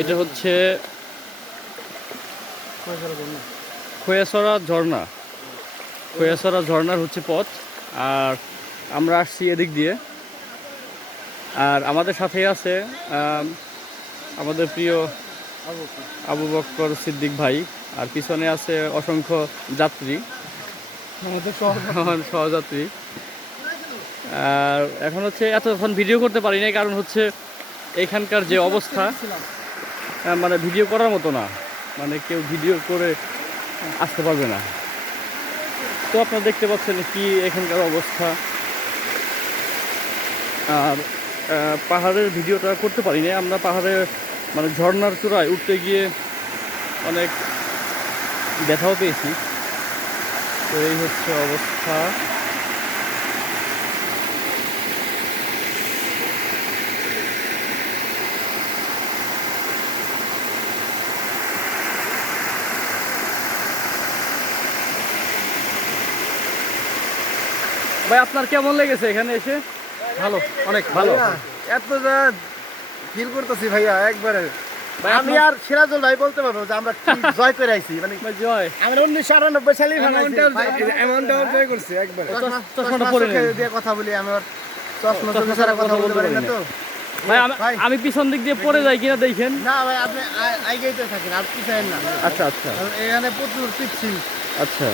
এটা হচ্ছে খোয়াছড়া ঝর্ণা। খোয়াছড়া ঝর্ণার হচ্ছে পথ। আর আমরা আসছি এদিক দিয়ে। আর আমাদের সাথে আছে আমাদের প্রিয় আবু বকর সিদ্দিক ভাই। আর পিছনে আছে অসংখ্য যাত্রী, আমাদের সহযাত্রী। আর এখন হচ্ছে এতক্ষণ ভিডিও করতে পারি নাই, কারণ হচ্ছে এখানকার যে অবস্থা মানে ভিডিও করার মতো না, মানে কেউ ভিডিও করে আসতে পারবে না। তো আপনারা দেখতে পাচ্ছেন কি এখানকার অবস্থা। আর পাহাড়ের ভিডিওটা করতে পারি না আমরা। পাহাড়ে মানে ঝর্ণার চূড়ায় উঠতে গিয়ে অনেক ব্যথাও পেয়েছি। তো এই হচ্ছে অবস্থা। ভাই আপনার কেমন লেগেছে এখানে এসে? ভালো, অনেক ভালো। এত যা ফিল করতেছি ভাইয়া একবারে। ভাই আমি আর সিরাজুল ভাই বলতে পারবো যে আমরা কি জয় করে আইছি। মানে জয় আমরা 1998 সালেই অ্যামাউন্টটা জয় করছি একবারে। চশমাটা পরে নেন। দিয়ে কথা বলি আমি আর চশমা চোখে ছাড়া কথা বলতে পারি না তো। ভাই আমি পিছন দিক দিয়ে পড়ে যাই কিনা দেখেন। না ভাই আপনি আইগেইতে থাকেন আর পিছায়েন না। আচ্ছা আচ্ছা এখানে প্রচুর পিচ্ছিল। আচ্ছা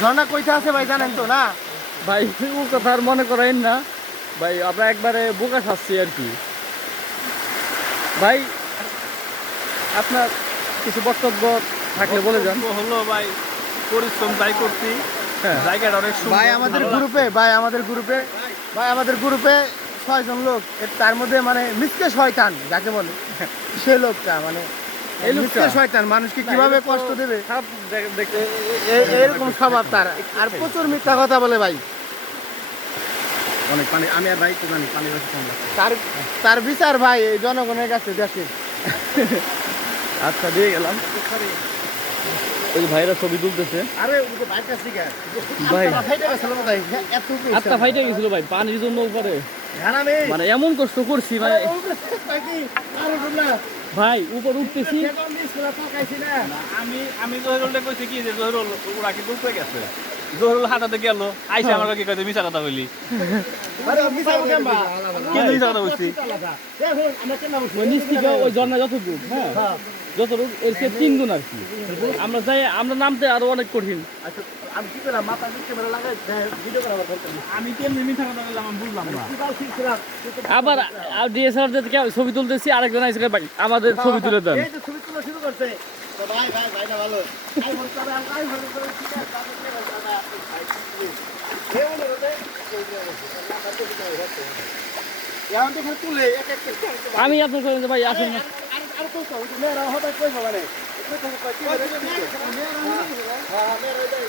ঝর্ণা কইতে আছে ভাই জানেন তো না? ভাই ও কথা আর মনে করেন না ভাই, আমরা একবারে বোকা খাচ্ছি আর কি। ভাই আপনার কিছু বক্তব্য থাকলে বলে যান। হলো ভাই, পরিশ্রম তাই করছি। হ্যাঁ জায়গাটা অনেক সুন্দর। ভাই আমাদের গ্রুপে 6 জন লোক, তার মধ্যে মানে মিসকে শয়তান যাকে বলে সে লোকটা মানে এই লোকটা? মিসকে শয়তান মানুষকে কিভাবে কষ্ট দেবে খারাপ দেখতে। এরকম স্বভাব তার। আর প্রচুর মিথ্যা কথা বলে ভাই। অনেক পানি, আমি আর ভাই তো জানি পানি বেশি কম লাগছে। তার বিচার ভাই এই জনগণের কাছে দেশে। আচ্ছা দিয়ে গেলাম। ওই যে ভাইরা ছবি তুলতেছে। আরে ওই যে বাইক আছে কি ভাই ফাইটা গেছিল ভাই এত আত্মা ফাইটে গেছিল ভাই পানির জন্য উপরে। জানাবে মানে এমন কষ্ট করছি মানে না ভাই উপর উঠতেছি। আমি জহিরুলটা কইছি কি যে জহিরুল ওরা কি ডুবে গেছে। জহিরুল হাঁটাতে গেল, আইসা আমার কি কইতে মিছা কথা বললি। কি মিছা কথা বলছি? ওই নিচ থেকে ওই ঝর্ণা যতটুকু, হ্যাঁ যতটুকু এর চেয়ে 3 গুণ আর কি। আমরা যাই, আমরা নামতে আরো অনেক কঠিন। আমি কি করলাম মাথা দিকে মেরে লাগাই ভিডিও করার দরকার নেই। আমি কেমনি মিছা কথা বললাম আমি বুঝলাম না। আবার ডিএসএলআর দিয়ে ছবি তুলতেছি, আরেকজন আইসে ভাই আমাদের ছবি তুলে দেন। এই যে ছবি তোলা শুরু করছে তো ভাইটা ভালো আইফোন চালায় আইফোন করে ঠিক আছে দাদা ভাই এই বলে রে এখন তো খালি তুলে এক এক করে আমি আপনার করেন ভাই আসেন না। আর কই তো মেরা হবে কই হবে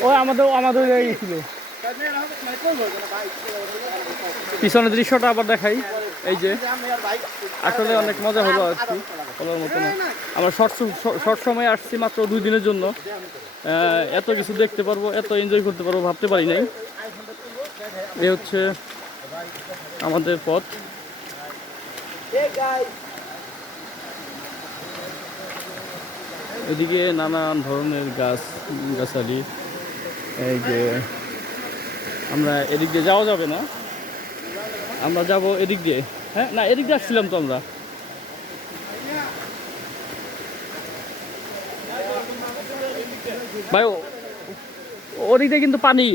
ওই আমাদের এই ছিল। পিছনের দৃশ্যটা আবার দেখাই। এই যে আসলে অনেক মজা হলো আর কি, বলার মতো না। আমরা শর্ট সময়ে আসছি মাত্র 2 দিনের জন্য। এত কিছু দেখতে পারবো, এত এনজয় করতে পারবো ভাবতে পারি নাই। এই হচ্ছে আমাদের পথ। এদিকে নানান ধরনের গাছালি। এই যে আমরা এদিক দিয়ে যাওয়া যাবে না, আমরা যাব এদিক দিয়ে। হ্যাঁ না, এদিক দিয়ে আসছিলাম তো আমরা। ভাই ওদিক দিয়ে কিন্তু পানি,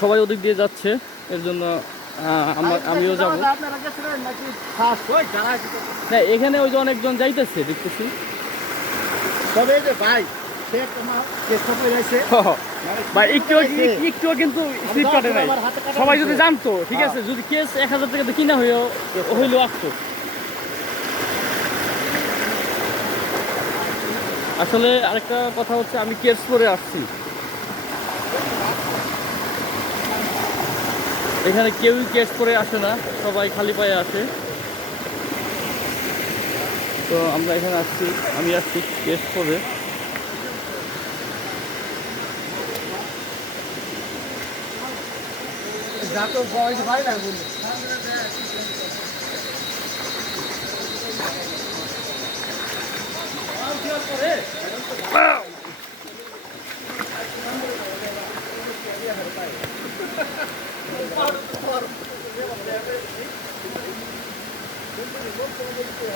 সবাই ওদিক দিয়ে যাচ্ছে, এর জন্য আমিও যাব। না এখানে ওই যে অনেকজন যাইতেছে দেখতেছি। তবে এই যে ভাই সে তোমার চেষ্টা করে আছে ভাই একটুও কিন্তু স্লিপ কাটে নাই। সবাই যদি জানতো, ঠিক আছে, যদি কেস 1000 টাকা কিনা হইলেও আসতো। আসলে আরেকটা কথা হচ্ছে আমি কেস পরে আসছি, এখানে কেউই কেস পরে আসে না, সবাই খালি পায়ে আসে। তো আমরা এখানে আসছি, আমি আসছি কেস পরে। যা তো বয়স ভাই না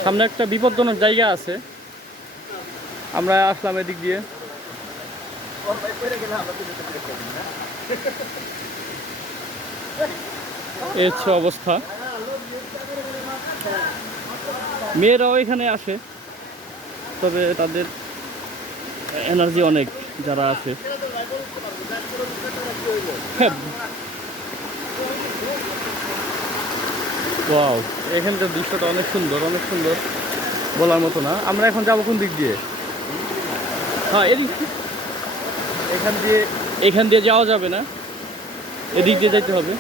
সামনে একটা বিপজ্জনক জায়গা আছে, আমরা আসলাম এদিক দিয়ে। এই হচ্ছে অবস্থা। মেয়েরাও এখানে আসে, তবে তাদের এনার্জি অনেক যারা আসে। ওয়াও, এখানকার দৃশ্যটা অনেক সুন্দর, অনেক সুন্দর, বলার মতো না। আমরা এখন যাবো কোন দিক দিয়ে? হ্যাঁ, এখান দিয়ে যাওয়া যাবে না, এদিক দিয়ে যাইতে হবে।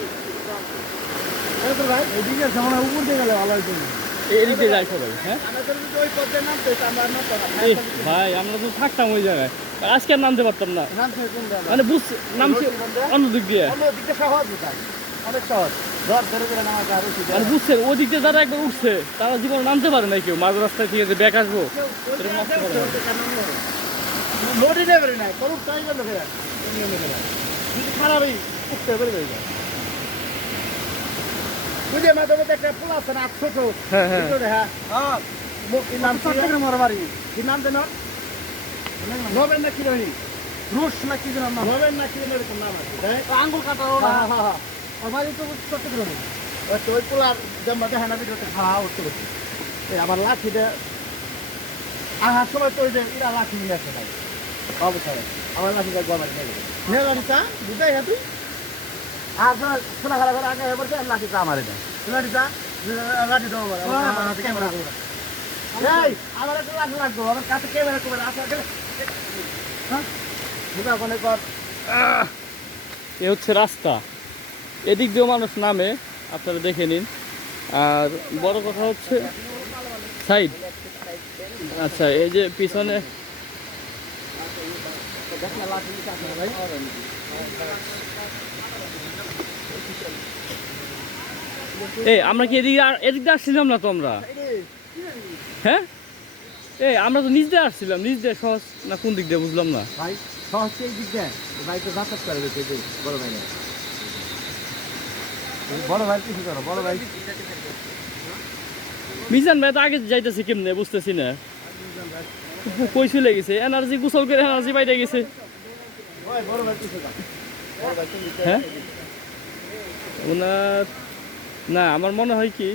এদিক দিয়ে যাই সবাই। হ্যাঁ ভাই, আমরা তো থাকতাম ওই জায়গায়, আজকে আর নামতে পারতাম না, মানে নামছি অন্য দিক দিয়ে। মানে বুঝছেন, ওই দিক দিয়ে যারা একবার উঠছে তারা জীবনে নামতে পারে না কেউ। মাঝ রাস্তায় ঠিক আছে ব্যাক আসবো, খারাপই উঠতে পারবে। বুঝে মাঝে মধ্যে একটা পোলা আছে না, ছোট নবেন না কি রহি রুশ না কি নাম, নবেন না কি এরকম নাম আছে, আঙ্গুল কাটার চট্টগ্রামে ওই পোলার জন্ম দেখে না ভিডিওতে খাওয়া উঠতে করছে। আমার লাঠিটা আহার সময় তো ওই যে এরা লাঠি নিয়ে আসে ভাই, অবসরে আমার লাঠিটা গরম নিয়ে লাঠিটা বুঝাই হ্যাঁ তুই আর শোনা খারাপ আগে বলছে লাঠিটা আমার এটা লাঠিটা লাঠি দেবো ক্যামেরা করবো। এই আমার একটা লাঠি লাগবো, আমার কাছে ক্যামেরা করবে আসা গেলে হ্যাঁ বুঝা মনে কর। এ হচ্ছে রাস্তা, এদিক দিয়েও মানুষ নামে, আপনারা দেখে নিন। আর বড় কথা হচ্ছে সাইড, আচ্ছা এই যে পিছনে এই আমরা কি এদিক দিয়ে আসছিলাম না তো আমরা? হ্যাঁ আমরা তো নিচ দিয়ে আসছিলাম, নিচ দিয়ে সহজ না কোন দিক দিয়ে বুঝলাম না ভাই। সহজ এই দিক দিয়ে ভাই তো যাতায়াত করে বড় ভাই, বড় ভাই কিছু করো, বড় ভাই মিজান ভাই তো আগে যাইতেছে কেমনে বুঝতেছি না, কই চলে গেছে, এনার্জি গোসল করে এনার্জি বাইরে গেছে। বড় ভাই কিছু হ্যাঁ ওনার না, আমার মনে হয় কি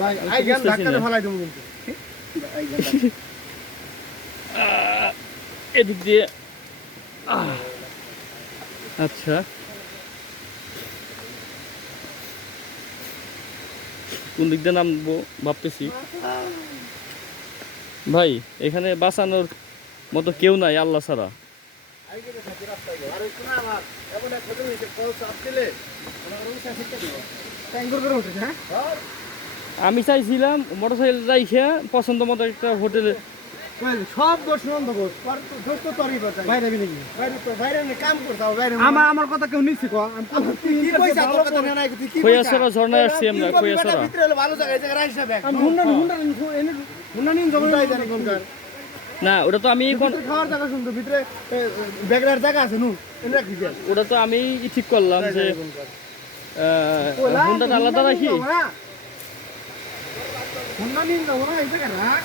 ভাই আই গান ধাক্কাতে ফলাই দেবো কিন্তু এদিক দিয়ে। আচ্ছা কোন দিক দিয়ে নামবো ভাবতেছি। ভাই এখানে বাঁচানোর মতো কেউ নাই আল্লাহ ছাড়া। আমি চাইছিলাম মোটরসাইকেল রাইখে পছন্দ মতো একটা হোটেলে সব দোষ নন্দ দোষ তো তরি বাইরে নাকি বাইরে কাম করতাম বাইরে আমার কথা কেউ নিচ্ছি কি পয়সা তোর কথা নাই কি খৈয়াছড়া ঝর্ণায় আসছি আমরা। খৈয়াছড়া ভিতরে হলো ভালো জায়গা এই জায়গা রাইসা ব্যাগ আমি হুন্ডা নিন জমি যাই জানি কোনকার না, ওটা তো আমি খাওয়ার জায়গা শুনতো ভিতরে ব্যাগরার জায়গা আছে নু এনে রাখি ওটা তো আমি ঠিক করলাম যে হুন্ডাটা আলাদা রাখি। হুন্ডা নিন যাবো না এই জায়গা রাখ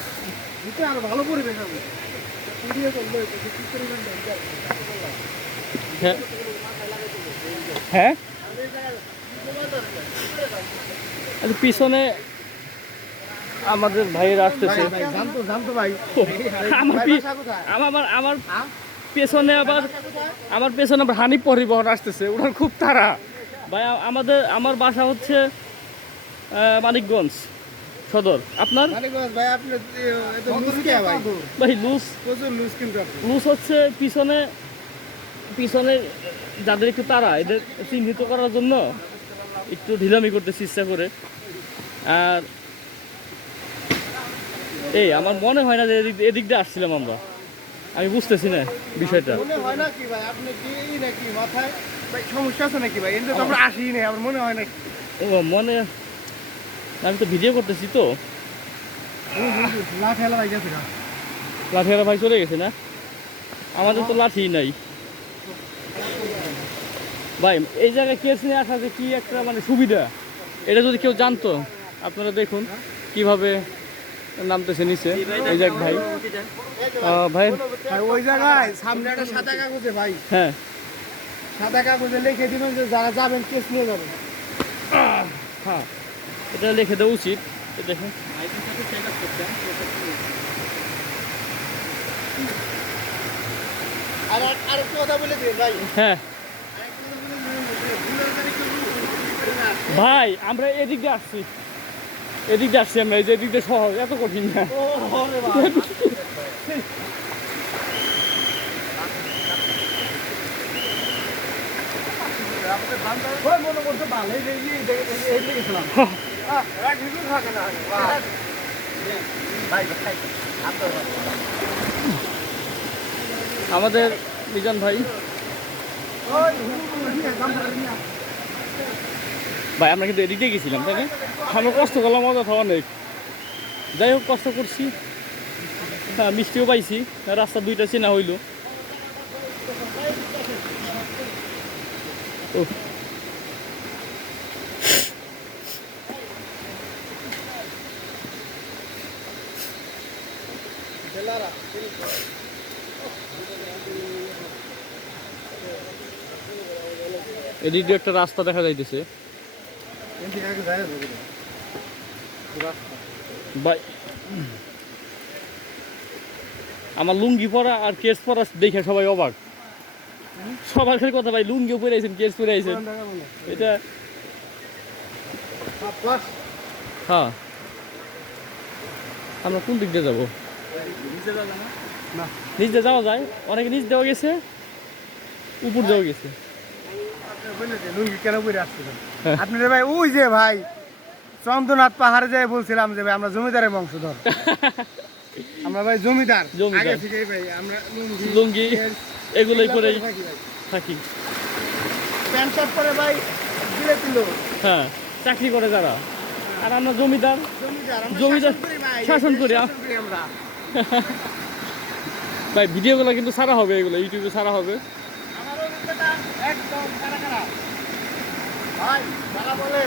ভিতরে আর ভালো পরিবেশ হবে। হ্যাঁ হ্যাঁ আচ্ছা, পিছনে আমাদের ভাইয়েরা আসতেছে। জানতো ভাই আমার পেছনে আবার হানিফ পরিবহন আসতেছে, ওনার খুব তাড়া ভাই। আমার বাসা হচ্ছে মানিকগঞ্জ সদর। আপনার ভাই লুজ হচ্ছে পিছনে যাদের একটু তাড়া, এদের চিহ্নিত করার জন্য একটু ঢিলামি করতে চেষ্টা করে। আর আমার মনে হয় না যে এদিক দিয়ে আসছিলাম আমরা, আমি বুঝতেছি না বিষয়টা। মনে হয় না কি ভাই, আপনি কি নাকি মাথায় ভাই সমস্যা আছে নাকি ভাই? এতে তো আমরা আসি না, আমার মনে হয় না। মনে আমি তো ভিডিও করতেছি তো। না খেলা হয়ে গেছে লাঠিওয়ালা ভাই চলে গেছে না? আমাদের তো লাঠি নাই ভাই। এই জায়গায় কেস নিয়ে আসা যে কি একটা মানে সুবিধা, এটা যদি কেউ জানতো। আপনারা দেখুন কিভাবে নামতেছে নিচে। এই যাক ভাই, ভাই ভাই ওই জায়গায় সামনে একটা সাদা কাগজে ভাই, হ্যাঁ সাদা কাগজে লিখে দিবেন যে যারা যাবেন কেস নিয়ে যাবেন। হ্যাঁ, এটা লিখে দেওয়া উচিত। এই দেখুন আর আরেকটা কথা বলে দিন ভাই, হ্যাঁ ভাই, আমরা এদিক দিয়ে আসছি, এদিক দিয়ে আসছি আমরা। এই যে এদিক দিয়ে সহজ, এত কঠিন না। মনে করতে ভালোই গেছিলাম আমাদের মিজান ভাই, ভাই আমরা কিন্তু এদিক দিয়ে গেছিলাম, তাই না? আমরা কষ্ট করলাম, মজা খাওয়া অনেক। যাই হোক, কষ্ট করছি, হ্যাঁ মিষ্টিও পাইছি, রাস্তা দুইটা চেনা হইল। ও এদিক দিয়ে একটা রাস্তা দেখা যাইতেছে ভাই। আমার লুঙ্গি পরা আর কেস পরা দেখে সবাই অবাক। সবার খালি কথা, ভাই লুঙ্গিও পরে আইছেন, কেস পরে আইছেন, এটা হ্যাঁ। আমরা কোন দিক দিয়ে যাবো? নিচ দিয়ে যাওয়া যায়, অনেকে নিচ দেওয়া গেছে, উপর দেওয়া গেছে। কেন করে আসছিলেন হ্যাঁ। আপনারা ভাই? ওই যে ভাই চন্দ্রনাথ পাহাড়ে যাই বলছিলাম যে ভাই আমরা জমিদারের বংশধর। আমরা ভাই জমিদার জমিদার। আগে থেকেই ভাই আমরা লুঙ্গি এগুলোই পরেই থাকি ভাই। থাকি। প্যান্ট শার্ট পরে ভাই দিলে দিল হ্যাঁ, চাকরি করে যারা, আর আমরা জমিদার। জমিদার, আমরা জমিদার শাসন করি ভাই, শাসন করি, শাসন করি আমরা। ভাই ভিডিওগুলো কিন্তু সারা হবে, এগুলো ইউটিউবে সারা হবে। আমার অভিজ্ঞতা একদম কারা ভাই, যারা বলে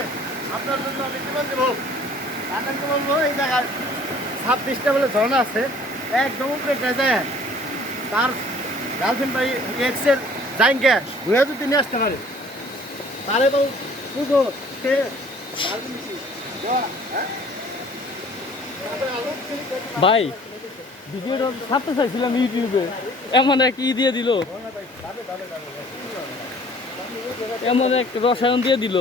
আপনার জন্য আমি জীবন দেবো, তাদেরকে বলবো এই জায়গায় 26টা বলে ঝর্ণা আছে, একদম উপরে যায়। তার গার্লফ্রেন্ড ভাই এক্সের জাইনকে ঘুরে যদি নিয়ে আসতে পারে, তারে বল পুজো সে ভাই ভিডিওটা ছাড়তে চাইছিলাম ইউটিউবে, এমন এক ই দিয়ে দিল, এমন এক রসায়ন দিয়ে দিল।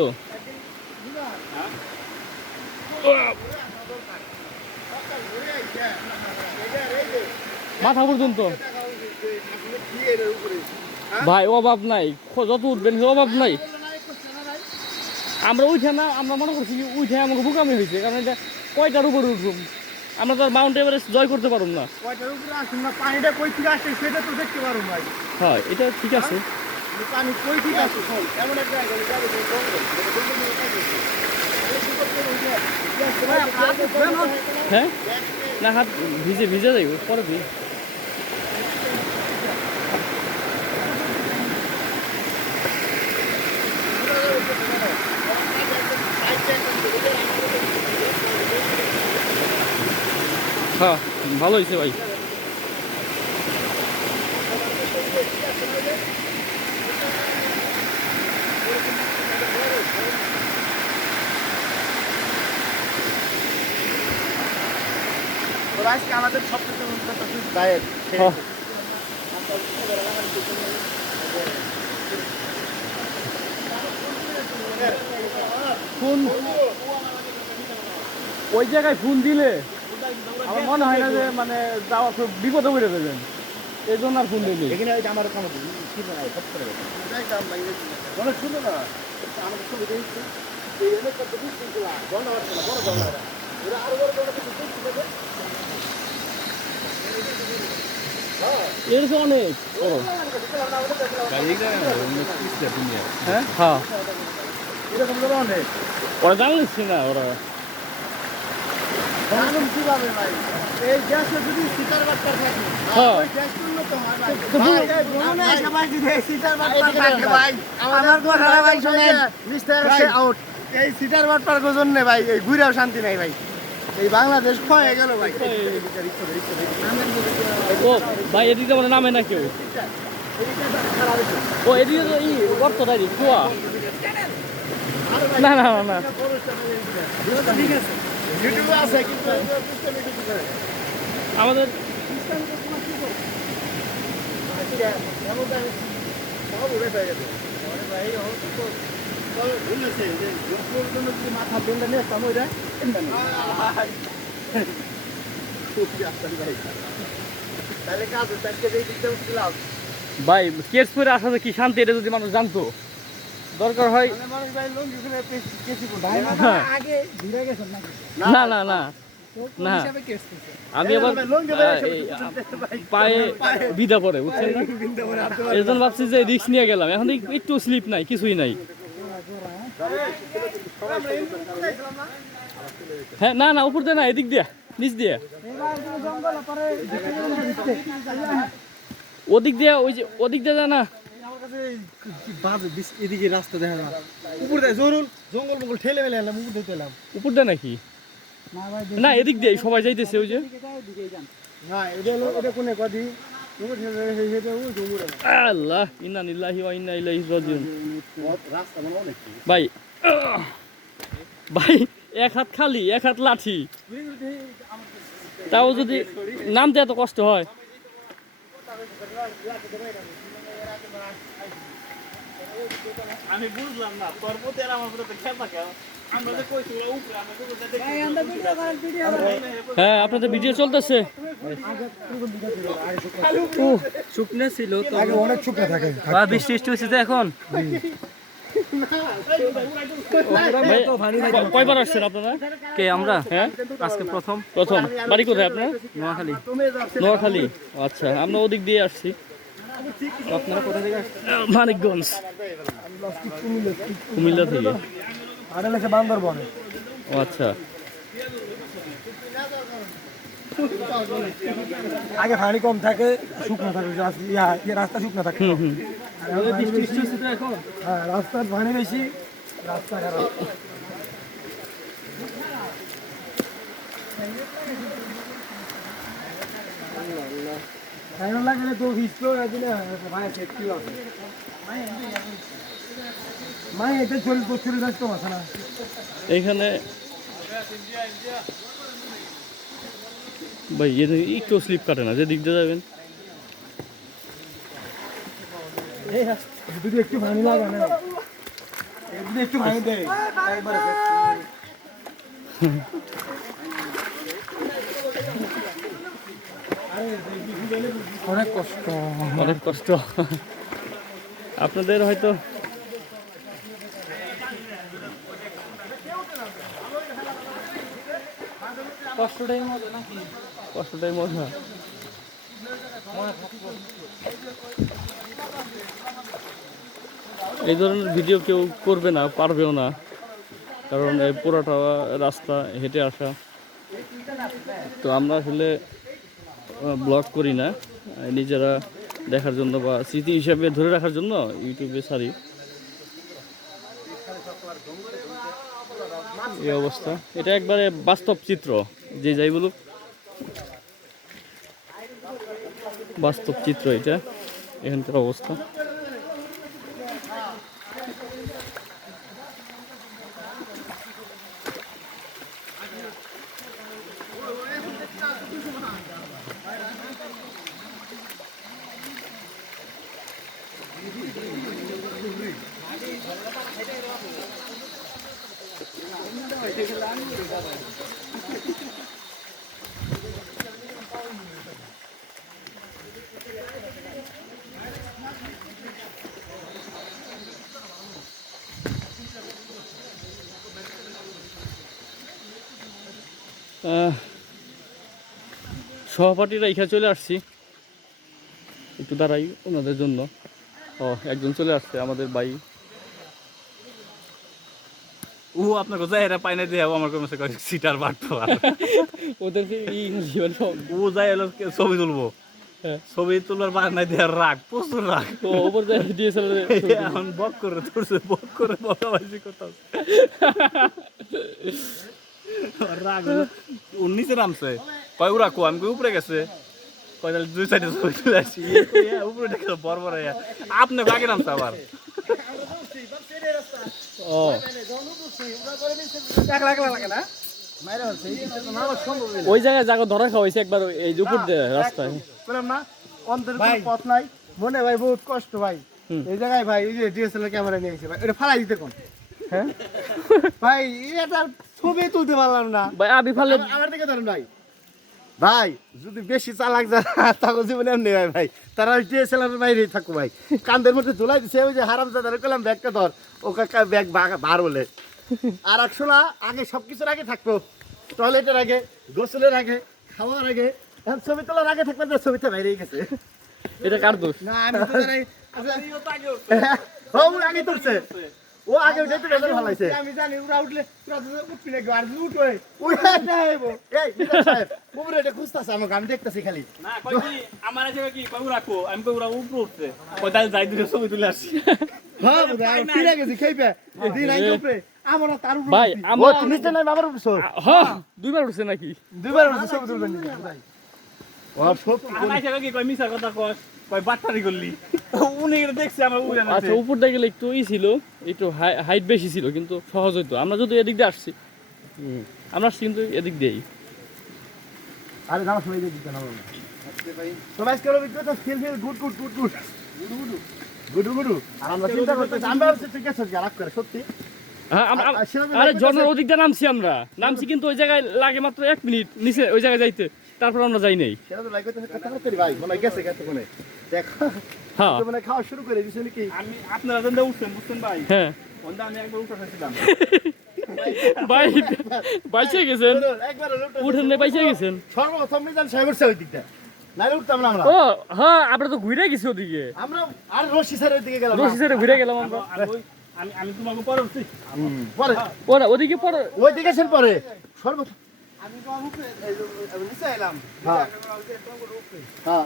মাথা পর্যন্ত ভাই অভাব নাই, যত উঠবেন অভাব নাই। আমরা উঠে না, আমরা মনে করছি কি উঠে আমাকে বোকামি হয়েছে, কারণ এটা কয়টার উপরে উঠব, আমরা তো আর মাউন্ট এভারেস্ট জয় করতে পারব না। কয়টার উপরে আসুন না, পানিটা কই থেকে আসছে সেটা তো দেখতে পারো ভাই। হ্যাঁ এটা ঠিক আছে। পানি কই থেকে আসছে এমন একটা হ্যাঁ না, হাত ভিজে ভিজে যাইব পরে দিই। হ্যাঁ ভালো হয়েছে ভাই। আজকে আমাদের সবচেয়ে ডায়েট ফোন ওই জায়গায় ফোন দিলে আমার মনে হয় না যে মানে যাওয়া খুব বিপদে পড়ে যাবেন, এই জন্য আর ফোন দিলি। এখানে আমার কাম ছিল না, সব করে অনেক সুন্দর না আমাদের ছবি দেখছি এই অনেক কত কিছু ছিল, বড় বড় ওরা আরো বড় বড় কিছু দেখতে এর তো অনেক বড়। হ্যাঁ হ্যাঁ, এরকম অনেক ওরা জানলিস না, ওরা জানুন কিভাবে ভাই? এই গ্যাসে যদি সিটার বাট্টা থাকে, হ্যাঁ। ওই গ্যাস উন্নত হয় ভাই। ভাই, এই ভ্রমণে এসে ভাই যদি এই সিটার বাট্টা থাকে ভাই, আমার কথাটা ভাই শোনেন, মিস্টার হচ্ছে out। এই সিটার বাট্টার জন্য ভাই এই ঘুরেও শান্তি নাই ভাই। এই বাংলাদেশ ক্ষয়ে গেল ভাই। ও ভাই এদিকে মানে নামে না কেউ। ও এদিকে তো ই গর্ত ডাইরি কুয়া। না না না না ঠিক আছে, ইউটিউবে আছে কিন্তু আমাদের মাথা বেন্দা নিয়ে আসতাম ওইটা তাহলে কাজ হচ্ছে আজকে এই দিকটা উঠছিলাম ভাই কেস করে আসলে কি শান্তি, এটা যদি মানুষ জানতো। দরকার হয় মানুষ ভাই লঙ্গি করে কেসি করবে হ্যাঁ। আগে ঘুরে গেছেন নাকি না না না না আমি আবার পায়ে বিদা পরে বুঝছেন না, এর জন্য ভাবছি যে রিস্ক নিয়ে গেলাম। এখন একটু স্লিপ নাই, কিছুই নাই। হ্যাঁ না না উপর দিয়ে না, এদিক দিয়ে নিচ দিয়ে ওদিক দিয়ে, ওই যে ওদিক দিয়ে যায় না। আমার কাছে কি বাজে এদিকে রাস্তা দেখা না উপর দিয়ে জরুল জঙ্গল মঙ্গল ঠেলে মেলে এলাম উপর দিয়ে এলাম উপর দিয়ে নাকি? না এদিক দিয়ে সবাই যাইতেছে ওই যে। না এটা হলো এটা কোনে কদি উপর ঠেলে সেটা ওই জঙ্গল আল্লাহ ইন্না লিল্লাহি ওয়া ইন্না ইলাইহি রাজিউন। রাস্তা মানে অনেক ভাই ভাই এক হাত খালি এক হাত লাঠি, তাও যদি নামতে এত কষ্ট হয়। আমি বুঝলাম না তোর প্রতি আর আমার প্রতি খেপা কেন? আমরা যে কইছি ওরা উপরে আমরা তো দেখি হ্যাঁ আপনাদের ভিডিও চলতেছে। শুকনো ছিল তো, আগে অনেক শুকনা থাকে বৃষ্টি টিষ্টি হচ্ছে তো এখন। কয়বার আসছেন আপনারা? কে আমরা হ্যাঁ আজকে প্রথম প্রথম। বাড়ি কোথায় আপনার? নোয়াখালী। নোয়াখালী। আচ্ছা আমরা ওদিক দিয়ে আসছি। আপনারা কোথা থেকে আসছেন? মানিকগঞ্জ কুমিল্লা থেকে। আড়ে লেখে বান্দরবনে ও আচ্ছা আগে পানি কম থাকে শুকনো থাকে রাস্তা শুকনো থাকে হুম হুম। হ্যাঁ রাস্তার পানি বেশি রাস্তা খারাপ লাগলে তো হিস্টো দিলে ভাই সেফটি আছে মাই এটা চলে যাচ্ছে তো মাথা না এইখানে ভাই একটু স্লিপ কাটে না, যে দিক দিয়ে যাবেন। যদি একটু পানি লাগে না যদি একটু পানি দেয় অনেক কষ্ট অনেক কষ্ট। আপনাদের হয়তো কষ্টটাই মজা নাকি? কষ্টটাই মজা। এই ধরনের ভিডিও কেউ করবে না, পারবেও না, কারণ এই পুরোটা রাস্তা হেঁটে আসা। তো আমরা আসলে ব্লগ করি না, নিজেরা দেখার জন্য বা স্মৃতি হিসাবে ধরে রাখার জন্য ইউটিউবে ছাড়ি। এই অবস্থা, এটা একবারে বাস্তব চিত্র, যে যাই বলুক বাস্তব চিত্র এটা এখানকার অবস্থা। সহপাঠীরা এখানে চলে আসছি, একটু দাঁড়াই ওনাদের জন্য। ও একজন চলে আসছে আমাদের ভাই। ও আপনার কোথায় এরা পাইনা দিয়ে আমার কোনো সিটার বাড়তো ওদের জীবন সব ও যাই এলো ছবি তুলবো হ্যাঁ। ছবি তোলার বাহানায় দেওয়ার রাগ প্রচুর রাগ তো ওপর যায় ডিএসএলআর এখন বক করে ধরছে বক করে বকাবাজি করতেছে রাগ হলো। ও নিচে নামছে কয় উড়া কো আমি কই উপরে গেছে কয় তাহলে দুই সাইডে ছবি তুলে আসি উপরে দেখে বড় বড় আপনি আগে নামছে আবার ও একলা একলা লাগে না মাইরা হচ্ছে এই জিনিসটা তো নামা সম্ভব না ওই জায়গায় জায়গা ধরা খাওয়াইছে একবার এই যে উপর দিয়ে রাস্তায় বললাম না অন্তর কোনো পথ নাই মনে ভাই বহুত কষ্ট ভাই এই জায়গায় ভাই এই যে ডিএসএলআর ক্যামেরা নিয়ে এসেছে ভাই এটা ফালাই দিতে কোন হ্যাঁ ভাই এটা ছবি তুলতে পারলাম না ভাই আবি ফালে আমার দিকে ধরেন ভাই ভাই যদি বেশি চালাক যারা তাকে জীবনে এমনি হয় ভাই তারা ডিএসএলআর বাইরেই থাকো ভাই কান্দের মধ্যে ঝুলাই দিছে ওই যে হারাম দাদার কলাম ব্যাগটা ধর ও কাকা ব্যাগ বার বলে আর একশো না আগে সবকিছুর আগে থাকতো টয়লেটের আগে গোসলের আগে খাওয়ার আগে এখন ছবি তোলার আগে থাকবে তো ছবিতে বাইরেই গেছে এটা কার দোষ না আমি তো জানি ও আগে তুলছে ও আগে উঠে তো বেজার ভালাইছে আমি জানি ওরা উঠলে ওরা উঠবি না আর উঠবে ওই যাইবো এই বিধান সাহেব উপরে এটা খুঁজতাছে আমাকে আমি দেখতাছি খালি না কই কি আমার আছে কি কই উড়া কো আমি কই উড়া উপরে উঠছে কই তাহলে যাই দিলে ছবি তুলে আসি হ্যাঁ বুঝা আমি ফিরে গেছি খাইবে দিন আই উপরে আমরা তার উপরে ভাই, ও আমরা- তুমি তো নাই বাবার উঠছো হ্যাঁ দুইবার উঠছে নাকি দুইবার উঠছো ছবি তুলবেন নি ভাই ও সব আমার আছে কি কই মিছা কথা কস কই বাটপারি করলি উনি এটা দেখছে আমরা উড়ে আচ্ছা নাচে উপর দিয়ে গেলে একটু ছিল একটু হাইট বেশি ছিল কিন্তু সহজ হইতো আমরা যদি এদিক দিয়ে আসছি আমরা আসছি কিন্তু এদিক দিয়েই আরে নাও সবাই দিতে না বাবা সবাই আজকে রবি তো feel good good good good good good আর আমরা চিন্তা করতেছি আমরা হচ্ছে ঠিক আছে খারাপ করে সত্যি হ্যাঁ আরে ঝর্ণার ওদিক দিয়ে নামছি আমরা নামছি কিন্তু ওই জায়গায় লাগে মাত্র 1 মিনিট নিচে ওই জায়গায় যাইতে তারপর আমরা যাই নাই সেটা তো লাইক করতে কথা করি ভাই মনে গেছে গেছে কোনে দেখো হ্যাঁ তো মানে খাওয়া শুরু করে দিছে নাকি আমি আপনারা দেন উঠছেন বুঝছেন ভাই হ্যাঁ ওন্দা আমি একবার উঠে ফেলছিলাম ভাই বাইচে গেছেন একবার উঠেন না বাইচে গেছেন সর্বপ্রথম মিজান সাহেব উঠছে ওই দিকটা নাইলে উঠতাম না আমরা ও হ্যাঁ আমরা তো ঘুরে গেছি ওদিকে আমরা আর রশি স্যারের দিকে গেলাম রশি সাইডে ঘুরে গেলাম আমরা আমি তোমাকে পরে উঠছি পরে ওরা ওদিকে পরে ওই দিকে সেন পরে সর্বপ্রথম আমি তো উপরে নিচে এলাম হ্যাঁ হ্যাঁ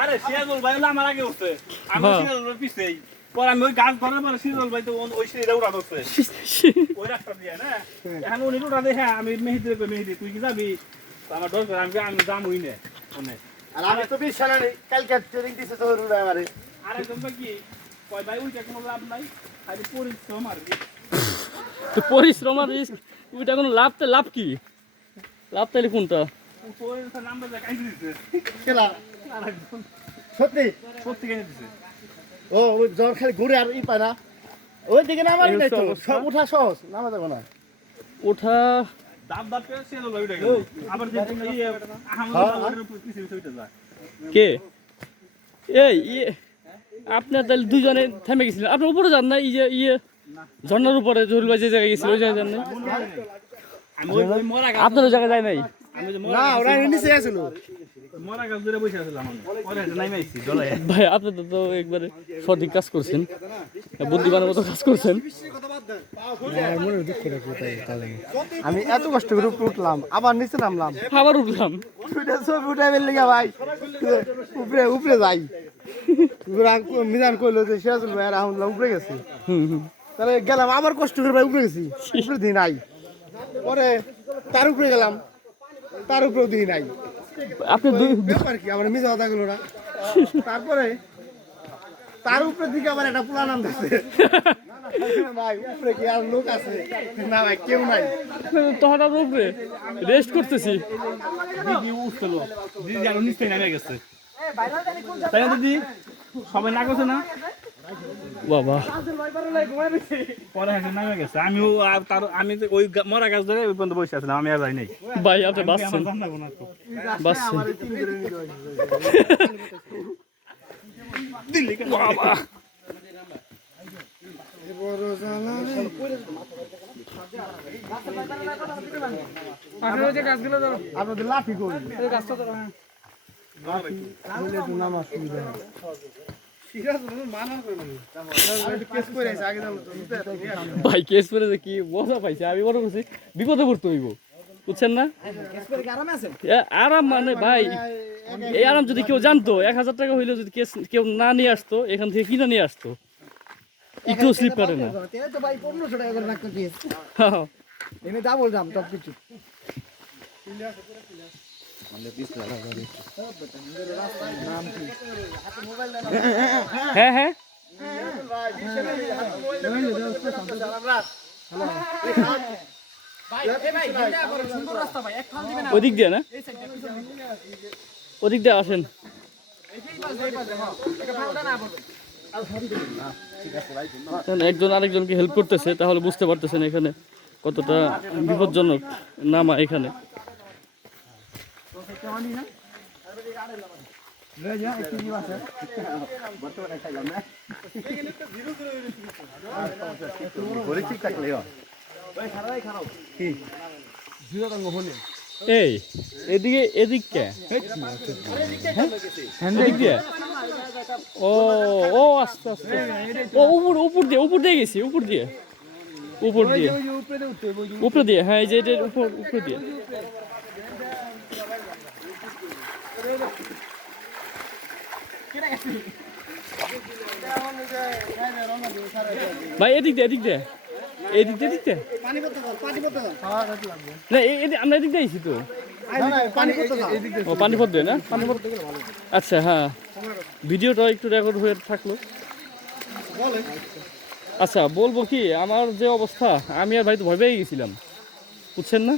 আরে সিরাজুল ভাই হলো আমার আগে উঠছে আমি হ্যাঁ। সিরাজুলের পিছেই পরে আমি ওই গাছ ধরার পরে সিরাজুল ভাই তো ওই সিঁড়িটা উঠা ধরছে ওই রাস্তা দিয়ে না এখন উনি উঠা দেখে আমি মেহেদি কই মেহেদি তুই কি যাবি তো আমার ডর করে আমি যামই না অনেক আর আমি তো 20 সালে কালকে ট্রেনিং দিছে তো রুবে আমারে আরেকজন কি কয় ভাই ওইটা কোনো লাভ নাই খালি পরিশ্রম আর কি তো পরিশ্রম আর রিস্ক ওইটা কোনো লাভ কি লাভ তাইলে কোনটা পরিশ্রম নাম্বার যা কাইছে দিছে খেলা আরেকজন সত্যি সত্যি কাইছে দিছে ও ওই জ্বর খালি ঘুরে আর ই পায় না ওই দিকে নামার এই নাই তো হচ্ছে অবস্থা। সব উঠা সহজ নামা যাবে না ওঠা দাব দাব করে সিরাজুল ভাই উঠে গেল আবার যে আহমদ পিছে উঠে যায় কে এই আপনার তাহলে দুইজনে থেমে গেছিলেন আপনার উপরে যান না ঝর্ণার উপরে জহুরুল ভাই যে জায়গায় গেছিল ওই জায়গায় যান না আমি ওই মরা গাছ আপনার ওই জায়গায় যায় নাই আমি যে না ওরা নিচে আছিল মরা গাছ ধরে বসে আছিলাম আমি পরে নাইমে আইছি দলাই ভাই আপনি তো একবারে সঠিক কাজ করছেন বুদ্ধিমানের মতো কাজ করছেন আমি এত কষ্ট করে উপরে উঠলাম আবার নিচে নামলাম আবার উঠলাম দুইটা ছবি উঠাই ফেললি ভাই উপরে উপরে যাই মিজান কইলো যে সিরাজুল ভাই আর আহমদুল্লাহ উপরে গেছে তাহলে গেলাম আবার কষ্ট করে ভাই উপরে গেছি উপরে দিই নাই পরে তার উপরে গেলাম তার উপরেও দিই নাই আপনি দুই ব্যাপার কি আমার মিজা কথা গেল না তারপরে তার উপরে দিকে আবার একটা পোলা নাম দিচ্ছে ভাই উপরে কি আর লোক আছে না ভাই কেউ নাই তখন আমরা উপরে রেস্ট করতেছি দিদি উঠছিল দিদি আর নিচে নেমে গেছে তাই না দিদি সবাই না করছে না বাবা পরে একজন নামে গেছে আমিও আর তার আমি তো ওই মরা গাছ ধরে ওই পর্যন্ত বসে আছিলাম আমি আর যাই নাই ভাই আপনি বাঁচছেন আমার জান লাগবো না তো বাঁচছেন আমার তিন করে নিল বাবা আপনাদের লাঠি করি লাঠি হলে তো নামার সুবিধা ভাই কেস করে যে কি মজা পাইছে আমি মনে করছি বিপদে পড়তে হইব বুঝছেন না আরাম মানে ভাই এই আরাম যদি কেউ জানতো 1000 টাকা হইলে যদি কেউ না নিয়ে আসতো এখান থেকে কিনা নিয়ে আসতো একটু স্লিপ করে না তো ভাই 1500 টাকা করে রাখতে দিয়েছে হ্যাঁ এনে ডাবল দাম সব কিছু হ্যাঁ হ্যাঁ ওদিক দিয়ে না ওদিক দিয়ে আসেন একজন আরেকজনকে হেল্প করতেছে তাহলে বুঝতে পারতেছেন এখানে কতটা বিপজ্জনক নামা এখানে এই এদিকে এদিকে এদিক দিয়ে ও ও আস্তে আস্তে ও উপর দিয়ে গেছি উপর দিয়ে উপরে দিয়ে হ্যাঁ এই যে এটার উপরে দিয়ে ভাই এদিক দিয়ে না আমরা এদিক দিয়ে আইছি তো ও পানিপথ দিয়ে না আচ্ছা হ্যাঁ ভিডিওটা একটু রেকর্ড হয়ে থাকলো আচ্ছা বলবো কি আমার যে অবস্থা আমি আর ভাই তো ভয় পেয়ে গেছিলাম বুঝছেন না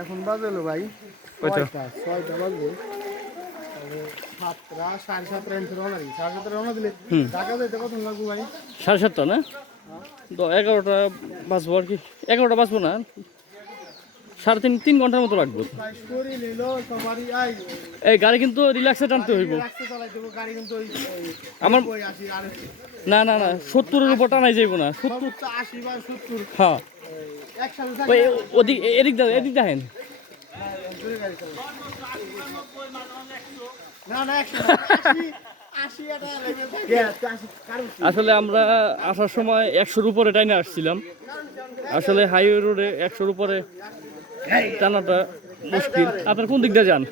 এখন বাজলো ভাই কয়টা? 6টা বাজবে তাহলে 7টা 7:30 এন্ট্রি রওনা দিই 7:30 রওনা দিলে ঢাকা যাইতে কত লাগবে ভাই 7:30 না তো 11টা বাজবো আর কি 11টা বাজবো না 3.5 ঘন্টার মতো লাগবে শরীর এলো সবারই আই এই গাড়ি কিন্তু রিল্যাক্সে টানতে হইব রাস্তা চালাই দেবো গাড়ি কিন্তু ওই আমার ওই 80 আর না 70-এর উপর টানাই যাইব না 70 80 বা 70 হ্যাঁ একসাথে ওই ওদিক এদিক দেখেন না 80 এটা লাগবে আসলে আমরা আসার সময় 100-এর উপরে টাইনে আসছিলাম আসলে হাইওয়ে রোডে 100-এর উপরে টানাটা মুশকিল আপনার কোন দিক দিয়ে যান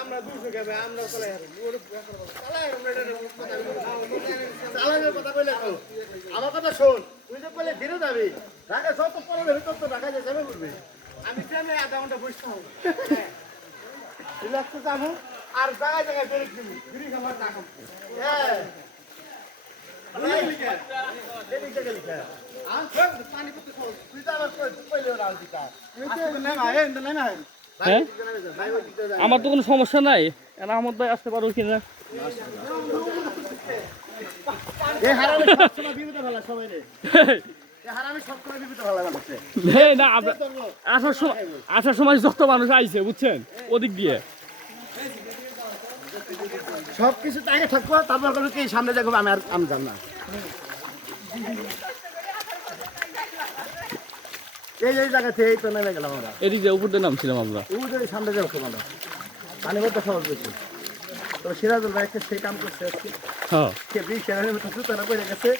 আমরা 200 খাবে আমরা চালাই কথা কইলে তো আমার কথা শোন তুই যে কইলে ফিরে যাবি ঢাকা যত পরে ধরে তত ঢাকা যাবে করবে আমি ট্রেনে আধা ঘন্টা বসতে হবে রিল্যাক্সে যাবো আর জায়গায় বেরে দিবি ফ্রি খাবার না খাবো হ্যাঁ হ্যাঁ আমার তো কোনো সমস্যা নাই আহমদ ভাই আসতে পারো কিনা না আসার সময় যত মানুষ আইছে বুঝছেন ওদিক দিয়ে সবকিছু আগে থাকবো তারপর কোনো কি সামনে দেখবো আমি জান না এই জায়গা থেকে এই তো নেমে গেলাম আমরা এদিক দিয়ে উপর দিয়ে নামছিলাম আমরা ওই সামনে যাবো আমরা পানি বলতে সহজ করছি তো সিরাজুল ভাই একটা সে কাম করছে হ্যাঁ সে বিশ সেখানে সুতরাং করে গেছে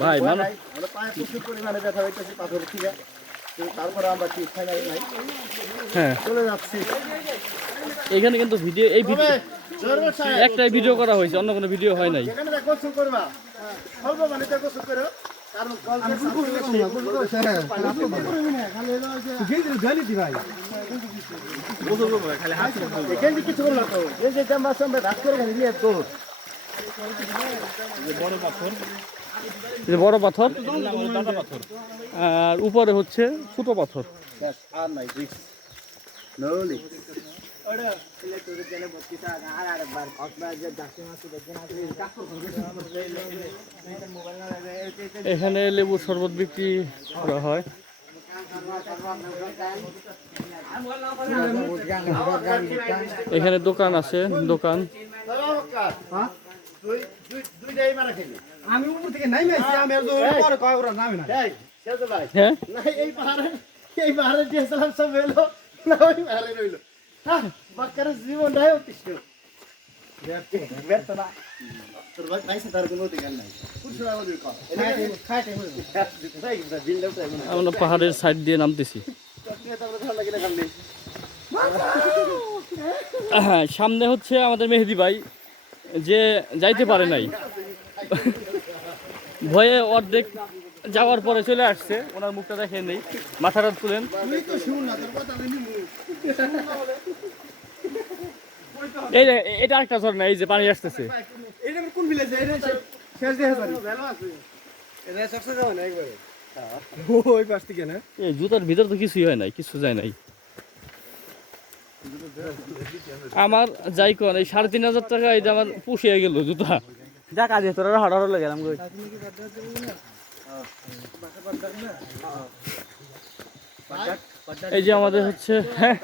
ভাই মানে আমরা পায়ে প্রচুর পরিমাণে ব্যথা হইতেছে পাথর থেকে তারপরে আমরা ঠিক ফাইনাল নাই হ্যাঁ চলে যাচ্ছি এখানে কিন্তু ভিডিও এই ভিডিও একটাই ভিডিও করা হয়েছে অন্য কোনো ভিডিও হয় নাই এখানে গোসল করবা সর্ব মানে গোসল করো কারণ কিছু বললো তো এই যে আমরা রাত করে নিয়ে তো বড় পাথর আর উপরে হচ্ছে ছোট পাথর আর নাই এখানে লেবুর শরবত বিক্রি করা হয় এখানে দোকান আছে, দোকান। দুইটাই মারা খেলি। আমি উপর থেকে নাইমে আইছি, আমি আর জোরে পরে কয় ওরা নামে না। এই, সেজো ভাই। হ্যাঁ না এই পাহাড়ে ডিএসএলআর সব এলো, না ওই পাহাড়ে রইলো। হ্যাঁ, বাক্কারের জীবনটাই অতিষ্ঠ। ব্যর্থ না। তোর ভাই পাইছে তার কোনো অধিকার নাই। পুরুষরা আমাদের কম। খাইতে হইলো। বিল্ড আপ টাইম না। আমরা পাহাড়ের সাইড দিয়ে নামতেছি। তারপরে ঠান্ডা কিনা খালি। হ্যাঁ, সামনে হচ্ছে আমাদের মেহেদি ভাই, যে যাইতে পারে নাই, ভয়ে অর্ধেক যাওয়ার পরে চলে আসছে। ওনার মুখটা দেখেন নেই, মাথাটা তুলেন। তুই তো শুন না, তোর কথা আমি নিমু। এই যে এটা একটা ঝর্ণা, এই যে পানি আসতেছে। এটা আমার কোন ভিলেজ? এটা শেষ দেখা পারি। ভালো আছে। এটা সবচেয়ে যাবে না একবারে। ওই পাশ থেকে না? এই জুতার ভিতর তো কিছুই হয় নাই, কিছু যায় নাই। আমার যাই কোন এই 3,500 টাকা, এই যে আমার পুষিয়ে গেল জুতা। যা কাজে তোরা হঠাৎ হলে গেলাম কই। এই যে আমাদের হচ্ছে, হ্যাঁ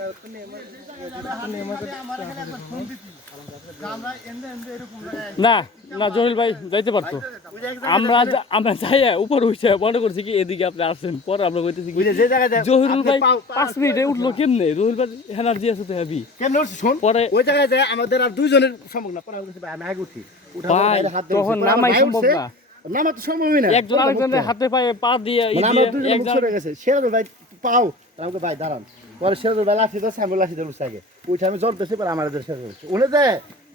না না জহির ভাই যাইতে পারতো। আমরা যাই উপর উঠছে, মনে করছি কি এদিকে আপনি আসছেন, পরে আমরা কইতেছি কি যে জায়গায় জহিরুল ভাই 5 মিনিটে উঠলো কেমনে? জহিরুল ভাই এনার্জি আছে তো হেভি। কেমন হচ্ছে শোন, পরে ওই জায়গায় যায় আমাদের আর দুইজনের সম্ভব না। পরে আমি বলছি, ভাই আমি আগে উঠি। উঠার পরে ভাই বাইরে হাত দিয়েছি। তখন পরে আমার নামাই ভাই সম্ভব উঠছে, না, নামা তো সম্ভবই না। একজন আরেকজনের হাতে পায়ে পা দিয়ে মানে আমার দুইজন মুখ সরে গেছে। সিরাজুল ভাই পাও, আমাকে ভাই দাঁড়ান। পরে সিরাজুল ভাই লাঠি দিয়েছে, আমি লাঠি দিয়ে উঠছে আগে। উঠে আমি জ্বলতেছি, পরে আমার সিরাজুল উঠছে। উনি যে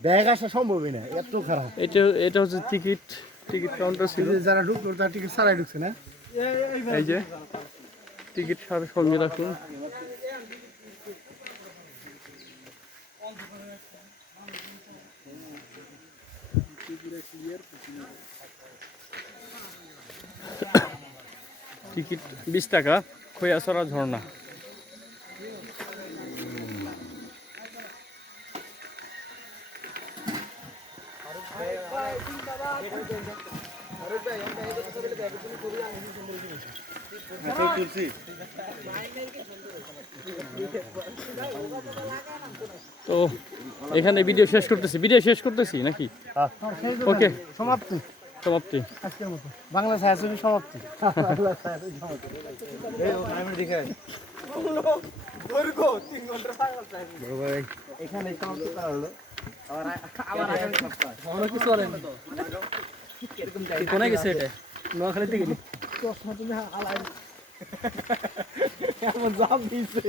ব্যাগ আসা সম্ভবই না, এত খারাপ। এটা হচ্ছে টিকিট কাউন্টার ছিল। যারা ঢুকলো তারা টিকিট ছাড়াই ঢুকছে না? এই যে টিকিট সঙ্গে রাখুন। টিকিট 20 টাকা, খৈয়াছড়া ঝর্ণা। তো এখানে ভিডিও শেষ করতেছি নাকি? ওকে, সমাপ্তি সমাপ্তি। আজকের মতো বাংলা ছায়াছবি সমাপ্তি। এখানে সমাপ্তি করা হলো। অনেক কিছু করেন কোনে গেছে এটা? নোয়াখালী থেকে এমন জাম দিছে।